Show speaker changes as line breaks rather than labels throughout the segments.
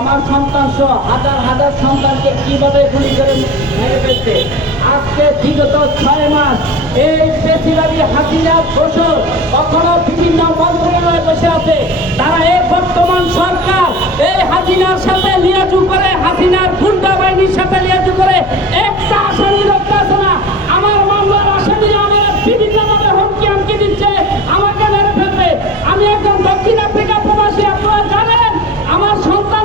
আমার সন্তান সহ হাজার হাজার সন্তানকে কীভাবে গুলি করে মেরে ফেলছে? আজকে বিগত ছয় মাস এই বেশিরভাগই হাসিনার ফসল কখনো বিভিন্ন মন্ত্রণালয়ে বসে আছে। তারা এই বর্তমান সরকার এই হাসিনার সাথে লিয়াজু করে, হাসিনার গুন্ডা বাহিনীর সাথে লিয়াজু করে। একটা রক্ষা আছে না। আমার মামলার আসামি আমার বিভিন্নভাবে হুমকি আমকি দিচ্ছে, আমাকে মেরে ফেলবে। আমি একজন দক্ষিণ আফ্রিকা প্রবাসী, আপনারা জানেন, আমার সন্তান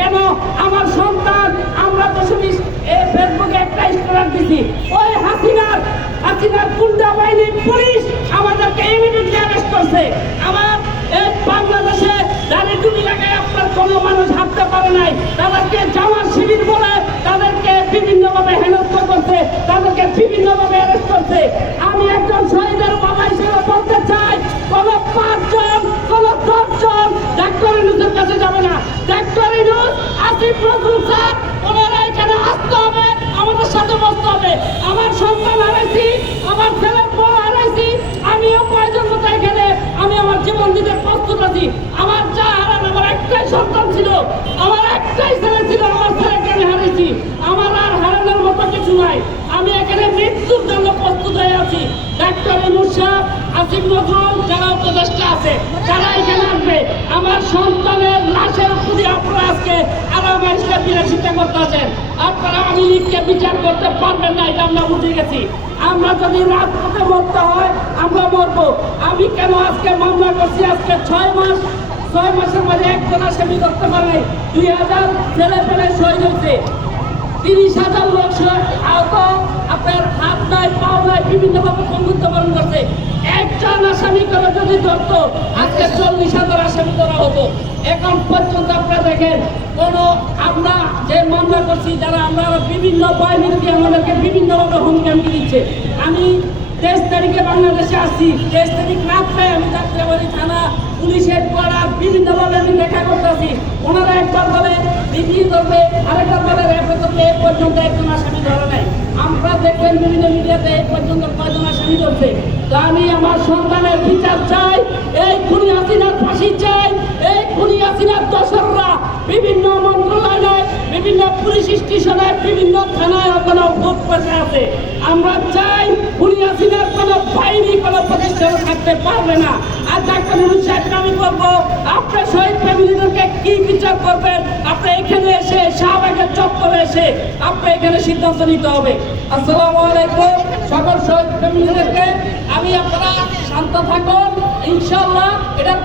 কেন? আমার সন্তান, আমরা তো এই ফেসবুকে একটা স্ট্যাটাস দিছি ওই হাসিনার হাসিনার গুন্ডা বাহিনী, পুলিশ আমাদেরকে ইমিডিয়েটলি অ্যারেস্ট করছে। আমার বাংলাদেশে দাঁড়িয়ে লাগায় আপনার কোনো মানুষ হাঁটতে পারে নাই। তাদেরকে জামার শিবির বলে তাদেরকে বিভিন্নভাবে হেনস্থ করছে, তাদেরকে বিভিন্নভাবে অ্যারেস্ট করছে। আমি একজন শহীদের বাবা হিসেবে যাবে না। ডাক্তার ইনুস আসিফ নজরুল স্যার, ওনারা এখানে আসতে হবে, আমাদের সাথে বসতে হবে। আমার সন্তান হারাইছি, আমার ছেলের বউ হারাইছি, আমিও কয়জন মতো এখানে আমি আমার জীবন দিতে প্রস্তুত আছি। আমার যা হারান, আমার একটাই সন্তান ছিল, আমার একটাই ছেলে ছিল, আমার ছেলেকে আমি হারিয়েছি আমার আর হারানোর মতো কিছু নাই। আমি এখানে মৃত্যুর জন্য প্রস্তুত হয়ে আছি। ডাক্তার মুর্শাদ আসিফ নজরুল, যারা উপদেষ্টা আছে তারা এখানে আমার সন্তানের লাশের উপরে আপনারা আজকে আরামাইশকে বিলাসিতা করতে আছেন। আপনারা আমি লীগকে বিচার করতে পারবেন না, এটা আমরা বুঝে গেছি। আমরা যদি রাজপথে মরতে হয়, আমরা মরবো। আমি কেন আজকে মামলা করছি? আজকে ছয় মাস, ছয় মাসের মাঝে একজন আসামি করতে পারে। দুই হাজার ছেলে পেলে শহীদ হয়েছে। তিরিশ হাজার লোক আহত, আপনার হাত নাই পাও নাই, বিভিন্নভাবে বন্ধুত্ব বরণ করছে। একজন আসামি করে যদি ধরতো, আজকে চল্লিশ হাজার আসামি ধরা হতো এখন পর্যন্ত আপনারা দেখেন কোন আমরা যে মামলা করছি, যারা আমরা বিভিন্ন বাহিনী দিয়ে আমাদেরকে বিভিন্নভাবে হুমকি হুমকি দিচ্ছে। আমি তেইশ তারিখে বাংলাদেশে আসছি। তেইশ তারিখ রাত্রে আমি যাত্রাবাড়ি থানা পুলিশের পাড়া বিভিন্নভাবে আমি দেখা করতেছি। ওনারা একবার বলে দিদি ধরবে আরেকবার বলে র্যাপে ধরবে এ পর্যন্ত একজন আসামি ধরে নাই আমরা দেখবেন বিভিন্ন মিডিয়াতে এই পর্যন্ত কয়জন আসামি ধরছে। তো আমি আমার সন্তানের বিচার চাই, এই খুনি হাসিনার ফাঁসি চাই, এই খুনি হাসিনার দোসররা বিভিন্ন মন্ত্রণালয়ে, বিভিন্ন পুলিশ স্টেশনে, বিভিন্ন থানায় ওখানে ভোট বসে আছে। আমরা চাই খুনি হাসিনার কোনো বাহিনী, কোনো প্রতিষ্ঠান থাকতে পারবে না। আর ডাক্তার নুরুল সাহেবকে আমি বলব, আপনার শহীদ ফ্যামিলিদেরকে কি বিচার করবেন? আপনি এখানে এসে শাহবাগের চত্বরে এসে এখানে সিদ্ধান্ত নিতে হবে। আসসালামু আলাইকুম, সকল শহীদ ফ্যামিলিদেরকে। আমি আপনারা শান্ত থাকুন ইনশাল্লাহ এটার